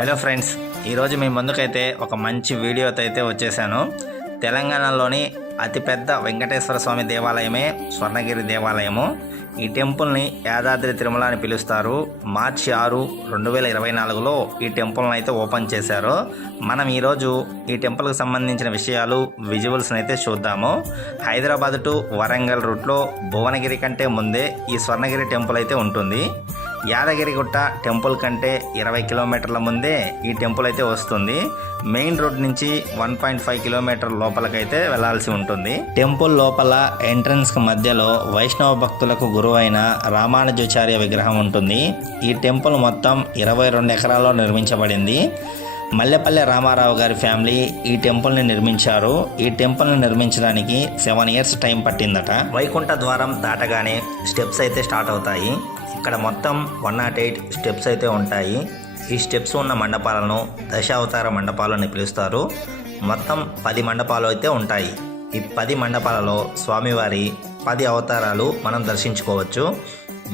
Hello friends, ఈరోజు మీ ముందుకైతే ఒక మంచి వీడియోతో అయితే వచ్చేసాను. తెలంగాణలోని అతిపెద్ద వెంకటేశ్వర స్వామి దేవాలయమే స్వర్ణగిరి దేవాలయము. ఈ టెంపుల్ని యాదాద్రి తిరుమల అని పిలుస్తారు. మార్చి 6, 2024లో ఈ టెంపుల్ని అయితే ఓపెన్ చేశారు. మనం ఈరోజు ఈ టెంపుల్కి సంబంధించిన విషయాలు, విజువల్స్ని అయితే చూద్దాము. హైదరాబాద్ టు వరంగల్ రూట్లో భువనగిరి కంటే ముందే ఈ స్వర్ణగిరి టెంపుల్ అయితే ఉంటుంది. యాదగిరిగుట్ట టెంపుల్ కంటే 20 కిలోమీటర్ల ముందే ఈ టెంపుల్ అయితే వస్తుంది. మెయిన్ రోడ్ నుంచి 1.5 కిలోమీటర్ లోపలకైతే వెళ్లాల్సి ఉంటుంది. టెంపుల్ లోపల ఎంట్రన్స్ కి మధ్యలో వైష్ణవ భక్తులకు గురువైన రామానుజాచార్య విగ్రహం ఉంటుంది. ఈ టెంపుల్ మొత్తం 22 ఎకరాల్లో నిర్మించబడింది. మల్లెపల్లె రామారావు గారి ఫ్యామిలీ ఈ టెంపుల్ని నిర్మించారు. ఈ టెంపుల్ని నిర్మించడానికి 7 ఇయర్స్ టైం పట్టిందట. వైకుంఠ ద్వారం దాటగానే స్టెప్స్ అయితే స్టార్ట్ అవుతాయి. ఇక్కడ మొత్తం 108 స్టెప్స్ అయితే ఉంటాయి. ఈ స్టెప్స్ ఉన్న మండపాలను దశావతార మండపాలు అని పిలుస్తారు. మొత్తం 10 మండపాలు అయితే ఉంటాయి. ఈ 10 మండపాలలో స్వామివారి 10 అవతారాలు మనం దర్శించుకోవచ్చు.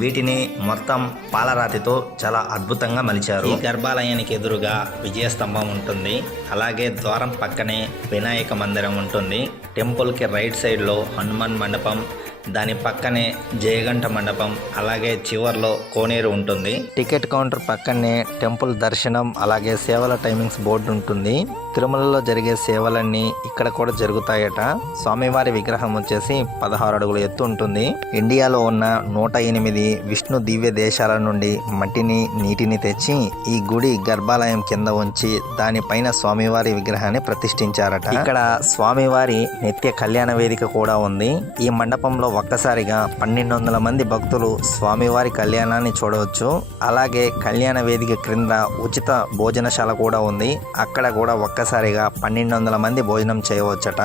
వీటిని మొత్తం పాలరాతితో చాలా అద్భుతంగా మలిచారు. ఈ గర్భాలయానికి ఎదురుగా విజయస్తంభం ఉంటుంది. అలాగే ద్వారం పక్కనే వినాయక మందిరం ఉంటుంది. టెంపుల్కి రైట్ సైడ్లో హనుమాన్ మండపం, దాని పక్కనే జయగంట మండపం, అలాగే చివర్లో కోనేరు ఉంటుంది. టికెట్ కౌంటర్ పక్కనే టెంపుల్ దర్శనం, అలాగే సేవల టైమింగ్స్ బోర్డు ఉంటుంది. తిరుమలలో జరిగే సేవలన్నీ ఇక్కడ కూడా జరుగుతాయట. స్వామివారి విగ్రహం వచ్చేసి 16 అడుగుల ఎత్తు ఉంటుంది. ఇండియాలో ఉన్న 108 విష్ణు దివ్య దేశాల నుండి మట్టిని, నీటిని తెచ్చి ఈ గుడి గర్భాలయం కింద ఉంచి దానిపైన స్వామివారి విగ్రహాన్ని ప్రతిష్ఠించారట. ఇక్కడ స్వామివారి నిత్య కళ్యాణ వేదిక కూడా ఉంది. ఈ మండపంలో ఒక్కసారిగా 1200 మంది భక్తులు స్వామివారి కళ్యాణాన్ని చూడవచ్చు. అలాగే కళ్యాణ వేదిక క్రింద ఉచిత భోజనశాల కూడా ఉంది. అక్కడ కూడా ఒక్కసారిగా 1200 మంది భోజనం చేయవచ్చట.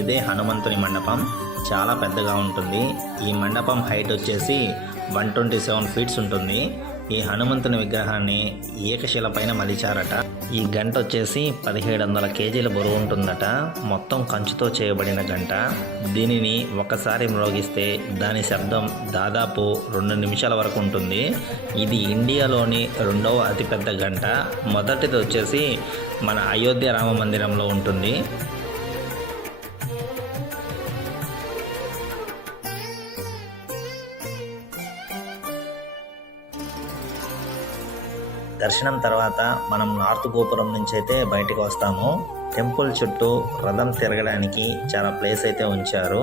ఇదే హనుమంతుని మండపం. చాలా పెద్దగా ఉంటుంది. ఈ మండపం హైట్ వచ్చేసి 127 ఫీట్స్ ఉంటుంది. ఈ హనుమంతుని విగ్రహాన్ని ఏకశిల పైన మలిచారట. ఈ గంట వచ్చేసి 1700 కేజీల బరువు ఉంటుందట. మొత్తం కంచుతో చేయబడిన గంట. దీనిని ఒకసారి మ్రోగిస్తే దాని శబ్దం దాదాపు 2 నిమిషాల వరకు ఉంటుంది. ఇది ఇండియాలోని 2వ అతిపెద్ద గంట. మొదటిది వచ్చేసి మన అయోధ్య రామ మందిరంలో ఉంటుంది. దర్శనం తర్వాత మనం నార్త్ గోపురం నుంచి అయితే బయటకు వస్తాము. టెంపుల్ చుట్టూ రథం తిరగడానికి చాలా ప్లేస్ అయితే ఉంచారు.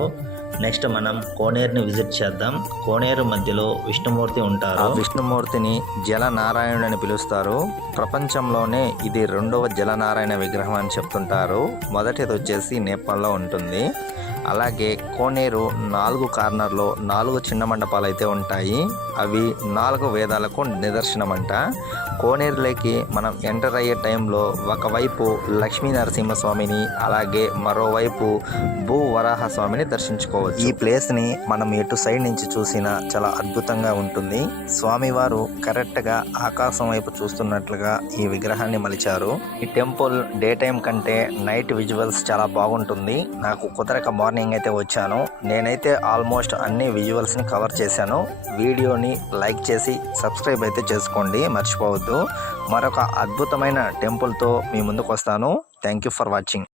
నెక్స్ట్ మనం కోనేరుని విజిట్ చేద్దాం. కోనేరు మధ్యలో విష్ణుమూర్తి ఉంటారు. విష్ణుమూర్తిని జలనారాయణుడు అని పిలుస్తారు. ప్రపంచంలోనే ఇది 2వ జలనారాయణ విగ్రహం అని చెప్తుంటారు. మొదటిది వచ్చేసి నేపాల్లో ఉంటుంది. అలాగే కోనేరు 4 కార్నర్లో 4 చిన్న మండపాలు అయితే ఉంటాయి. అవి 4 వేదాలకు నిదర్శనమంట. కోనేరులోకి మనం ఎంటర్ అయ్యే టైంలో ఒకవైపు లక్ష్మీ నరసింహస్వామిని, అలాగే మరోవైపు భూ వరాహ స్వామిని దర్శించుకోవచ్చు. ఈ ప్లేస్ని మనం ఎటు సైడ్ నుంచి చూసినా చాలా అద్భుతంగా ఉంటుంది. స్వామివారు కరెక్ట్గా ఆకాశం వైపు చూస్తున్నట్లుగా ఈ విగ్రహాన్ని మలిచారు. ఈ టెంపుల్ డే టైం కంటే నైట్ విజువల్స్ చాలా బాగుంటుంది. నాకు కుదరక మార్నింగ్ అయితే వచ్చాను. నేనైతే ఆల్మోస్ట్ అన్ని విజువల్స్ని కవర్ చేశాను. వీడియోని లైక్ చేసి సబ్స్క్రైబ్ అయితే చేసుకోండి, మర్చిపోవద్దు. మరొక అద్భుతమైన టెంపుల్తో మీ ముందుకు వస్తాను. Thank you for watching.